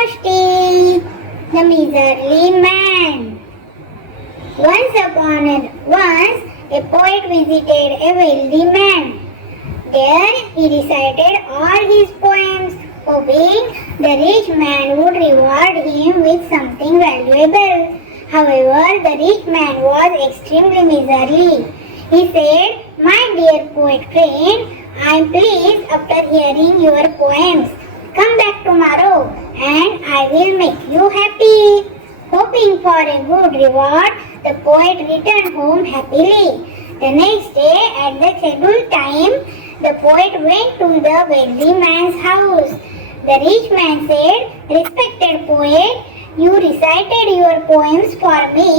Frosty, the Miserly Man. Once a poet visited a wealthy man. There he recited all his poems, hoping the rich man would reward him with something valuable. However, the rich man was extremely miserly. He said, "My dear poet friend, I am pleased after hearing your poems. Come back tomorrow and I will make you happy." Hoping for a good reward, the poet returned home happily. The next day, at the scheduled time, the poet went to the wealthy man's house. The rich man said, "Respected poet, you recited your poems for me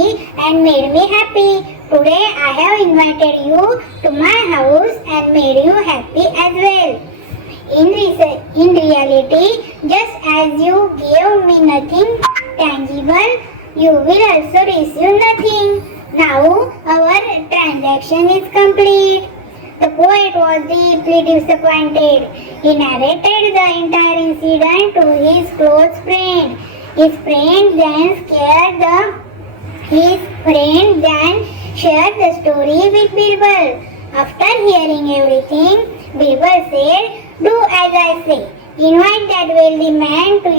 and made me happy. Today I have invited you to my house and made you happy as well. In reality, just as you gave me nothing tangible, you will also receive nothing. Now our transaction is complete." The poet was deeply disappointed. He narrated the entire incident to his close friend. His friend then shared the story with Birbal. After hearing everything, Birbal said, "Do as I say. Invite that wealthy man to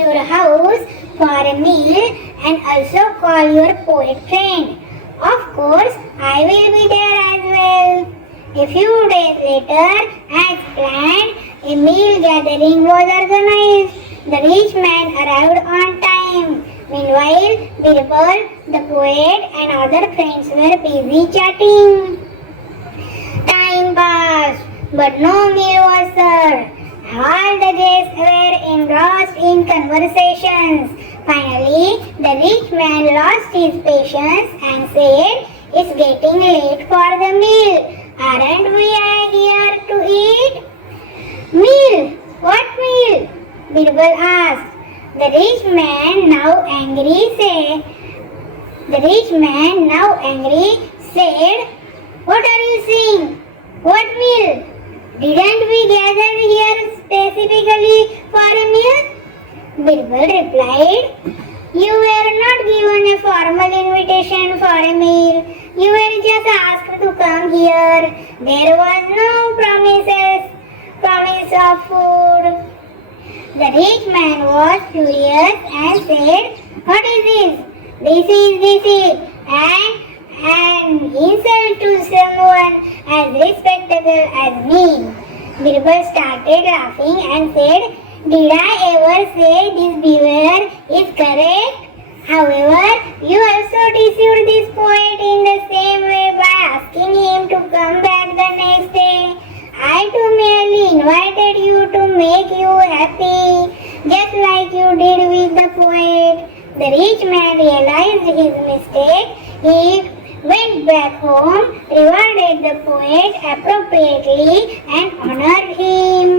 your house for a meal, and also call your poet friend. Of course, I will be there as well." A few days later, as planned, a meal gathering was organized. The rich man arrived on time. Meanwhile, Birbal, the poet, and other friends were busy chatting. Time passed, but no meal was served. All the guests were engrossed in conversations. Finally, the rich man lost his patience and said, "It's getting late for the meal. Aren't we here to eat?" "Meal? What meal?" Birbal asked. The rich man, now angry, said, "What are you saying? What meal? Didn't we gather here specifically for a meal?" Birbal replied, "You were not given a formal invitation for a meal. You were just asked to come here. There was no promise of food." The rich man was furious and said, "What is this? This is an insult to someone as respectable as me." Birbal started laughing and said, "Did I ever say this behavior is correct? However, you also deceived this poet in the same way by asking him to come back the next day. I too merely invited you to make you happy, just like you did with the poet." The rich man realized his mistake. He went back home, rewarded the poet appropriately, and honored him.